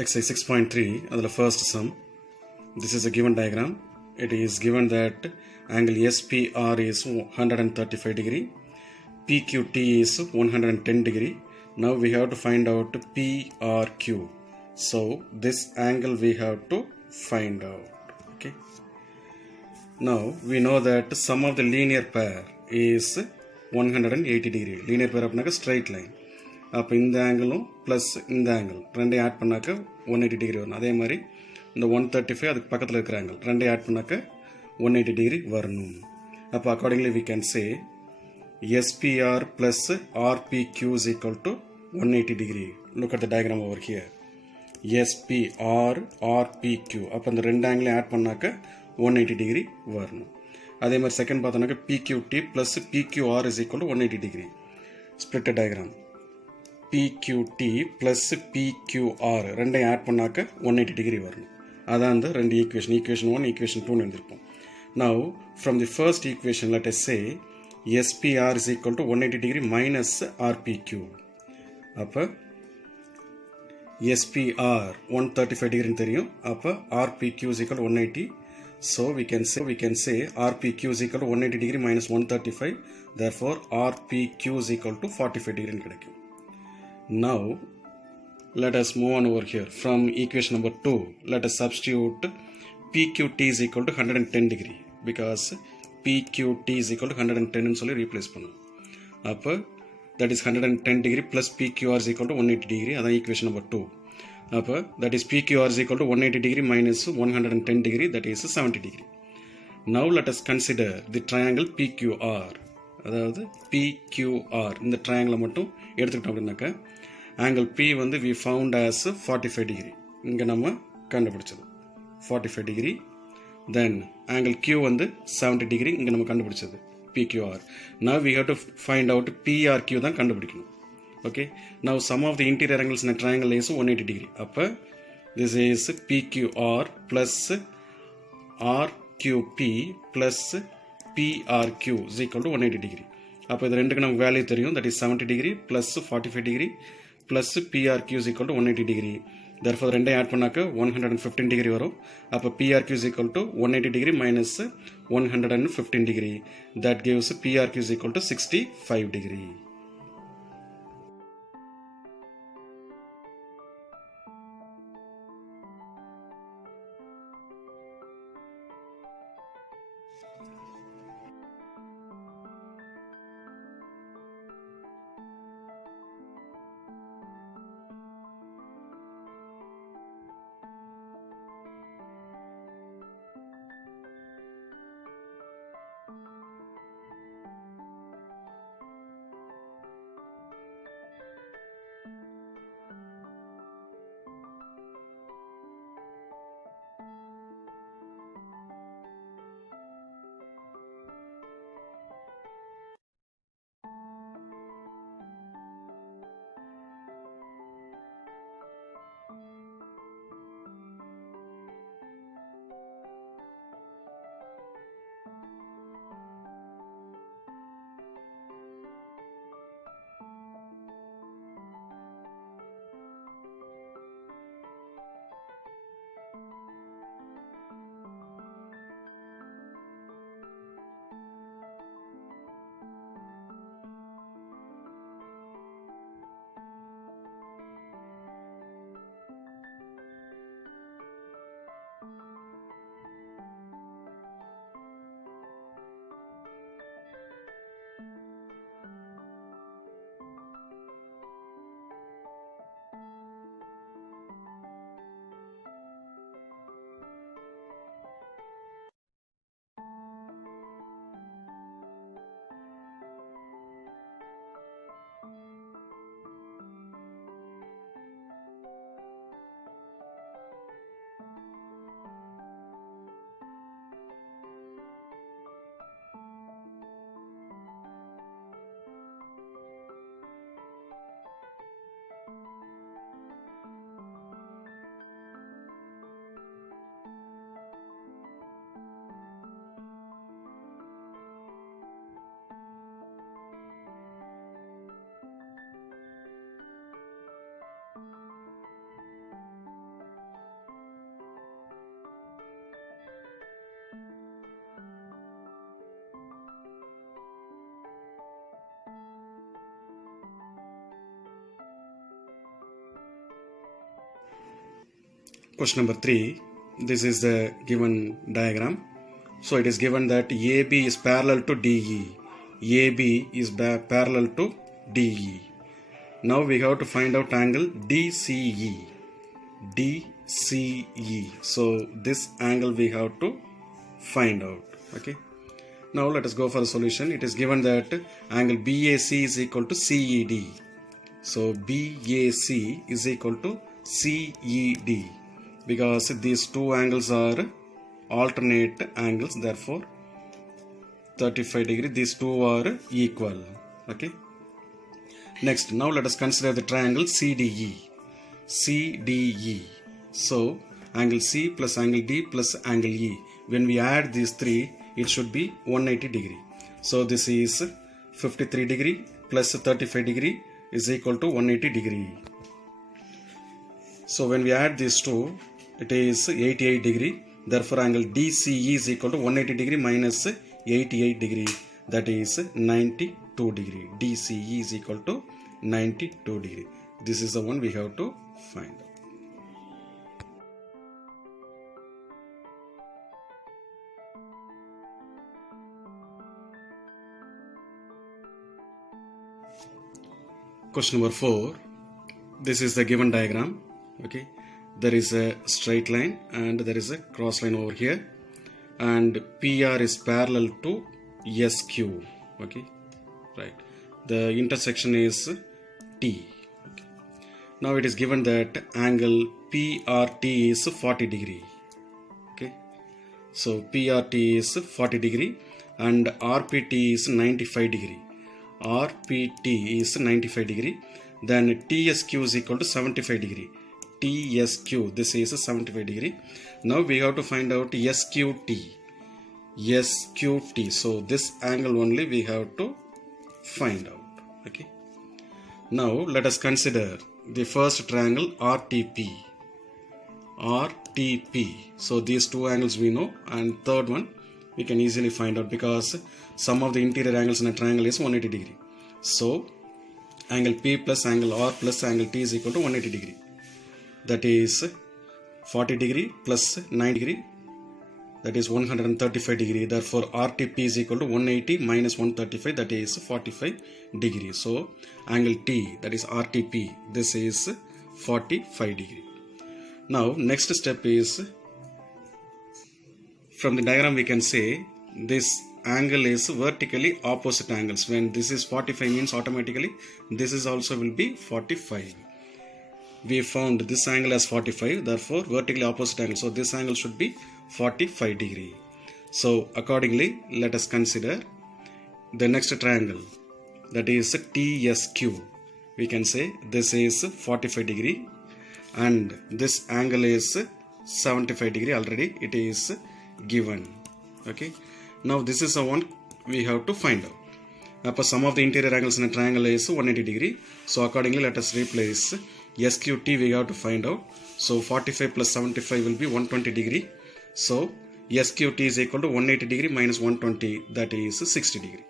Exercise 6.3, the first sum. This is a given diagram. It is given that angle SPR is 135 degree, PQT is 110 degree. Now we have to find out PRQ. So this angle we have to find out. Okay. Now we know that sum of the linear pair is 180 degree. Linear pair apnaka straight line. அப்போ இந்த ஆங்கிளும் plus இந்த angle ரெண்டையும் add பண்ணாக்க 180 degree வரணும். அதே மாதிரி இந்த 135 அதுக்கு பக்கத்தில் இருக்கிற ஆங்கிள் ரெண்டையும் ஆட் பண்ணாக்க 180 டிகிரி வரணும். அப்போ accordingly we can say SPR plus RPQ is equal to 180 degree. Look at the diagram over here. SPR RPQ. அப்போ இந்த ரெண்டு ஆங்கிளையும் ஆட் பண்ணாக்க 180 டிகிரி வரணும். அதே மாதிரி second பார்த்தோன்னாக்க PQT plus PQR is equal to 180 degree. Split diagram. PQT plus PQR ரெண்டையும் add பண்ணாக்க 180 degree வரணும். அதான் அந்த ரெண்டு equation 1 equation 2 எழுதிருப்போம். Now from the first equation let us say SPR is equal to 180 degree minus RPQ. அப்போ SPR 135 degree தெரியும். அப்போ RPQ is equal to 180. So we can say RPQ is equal to 180 degree minus 135. Therefore RPQ is equal to 45 degree கிடைக்கும். Now let us move on over here. From equation number 2 let us substitute PQT is equal to 110 degree because PQT is equal to 110 ன்னு சொல்லி replace பண்ணும். அப்போ that is 110 degree plus PQR is equal to 180 degree. அதான் equation number 2. அப்போ that is PQR is equal to 180 degree minus 110 degree, that is 70 degree. Now let us consider the triangle PQR. அதாவது PQR இந்த ட்ரையாங்கிளை மட்டும் எடுத்துக்கிட்டோம் அப்படின்னாக்கா angle P வந்து we found as 45 degree. இங்கே நம்ம கண்டுபிடிச்சது 45 degree. Then angle Q வந்து 70 degree. இங்கே நம்ம கண்டுபிடிச்சது PQR. Now we have to find out PRQ தான் கண்டுபிடிக்கணும். Okay. Now sum of the interior angles in a triangle is 180 degree. அப்போ this is PQR plus RQP plus PRQ is equal to 180 degree. அப்போ இது ரெண்டுக்கு நமக்கு value தெரியும். that is 70 degree plus 45 degree plus PRQ is equal to 180 degree. Therefore ரெண்டையும் add பண்ணாக்க 115 degree வரும். அப்போ PRQ is equal to 180 degree minus 115 degree. That gives PRQ is equal to 65 degree. Question number 3. This is the given diagram. So it is given that AB is parallel to DE. AB is parallel to DE. Now we have to find out angle DCE. DCE. So this angle we have to find out. Okay. Now let us go for the solution. It is given that angle BAC is equal to CED. So BAC is equal to CED because these two angles are alternate angles, therefore 35 degree, these two are equal. Okay. Next, now let us consider the triangle CDE. CDE. So angle C plus angle D plus angle E. When we add these three, it should be 180 degree. So this is 53 degree plus 35 degree is equal to 180 degree. So when we add these two, it is 88 degree. Therefore angle DCE is equal to 180 degree minus 88 degree, that is 92 degree. DCE is equal to 92 degree. This is the one we have to find. Question number 4. This is the given diagram. Okay, there is a straight line and there is a cross line over here, and PR is parallel to SQ. Okay, right. The intersection is T. Okay. Now it is given that angle PRT is 40 degree. Okay, so PRT is 40 degree and RPT is 95 degree. RPT is 95 degree. Then TSQ is equal to 75 degree. TSQ, this is 75 degree. Now we have to find out SQT. SQT. So this angle only we have to find out. Okay. Now let us consider the first triangle RTP. RTP. So these two angles we know, and third one we can easily find out because sum of the interior angles in a triangle is 180 degree. So angle P plus angle R plus angle T is equal to 180 degree. That is 40 degree plus 9 degree, that is 135 degree. Therefore RTP is equal to 180 minus 135, that is 45 degree. So angle T, that is RTP, this is 45 degree. Now next step is, from the diagram we can say this angle is vertically opposite angles. When this is 45 means automatically this is also will be 45. We found this angle as 45, therefore vertically opposite angle. So this angle should be 45 degree. So accordingly, let us consider the next triangle, that is TSQ. We can say this is 45 degree and this angle is 75 degree. Already it is given. Okay. Now this is the one we have to find out. Sum of the interior angles in a triangle is 180 degree. So accordingly, let us replace SQT we have to find out. So 45 plus 75 will be 120 degree. So SQT is equal to 180 degree minus 120, that is 60 degree.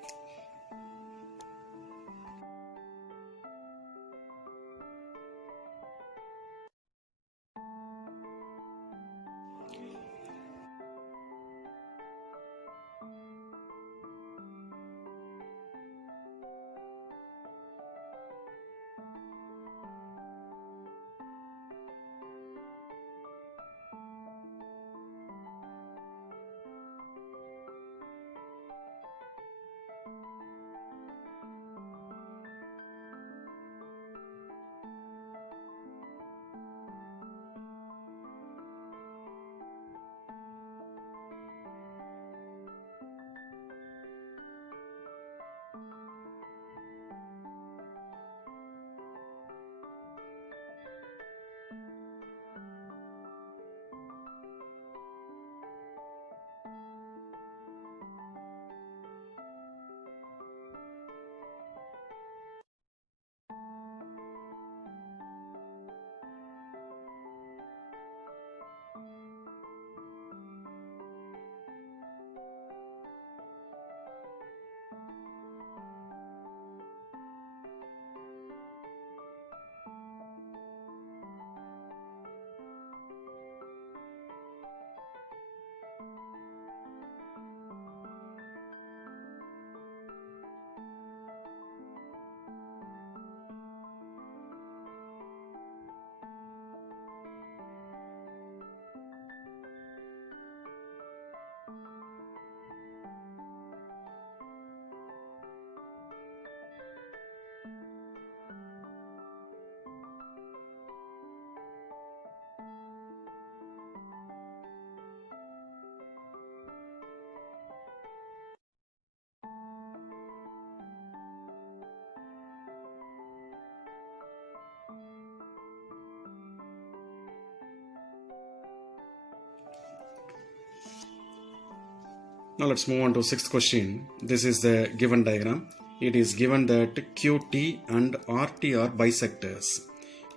Now let's move on to sixth question. This is the given diagram. It is given that QT and RT are bisectors.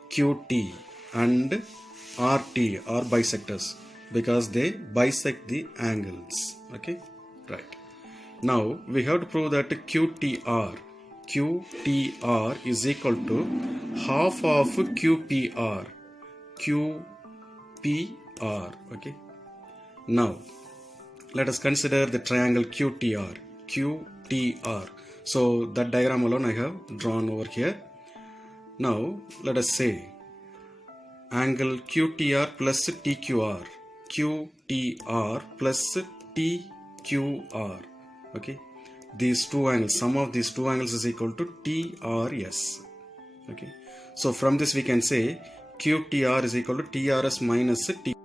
QT and RT are bisectors because they bisect the angles. Okay, right. Now we have to prove that QTR is equal to half of QPR. QPR. Okay. Now let us consider the triangle QTR. So that diagram alone I have drawn over here. Now let us say angle QTR plus TQR. QTR plus TQR. Okay. These two angles, sum of these two angles is equal to TRS. Okay. So from this we can say QTR is equal to TRS minus T.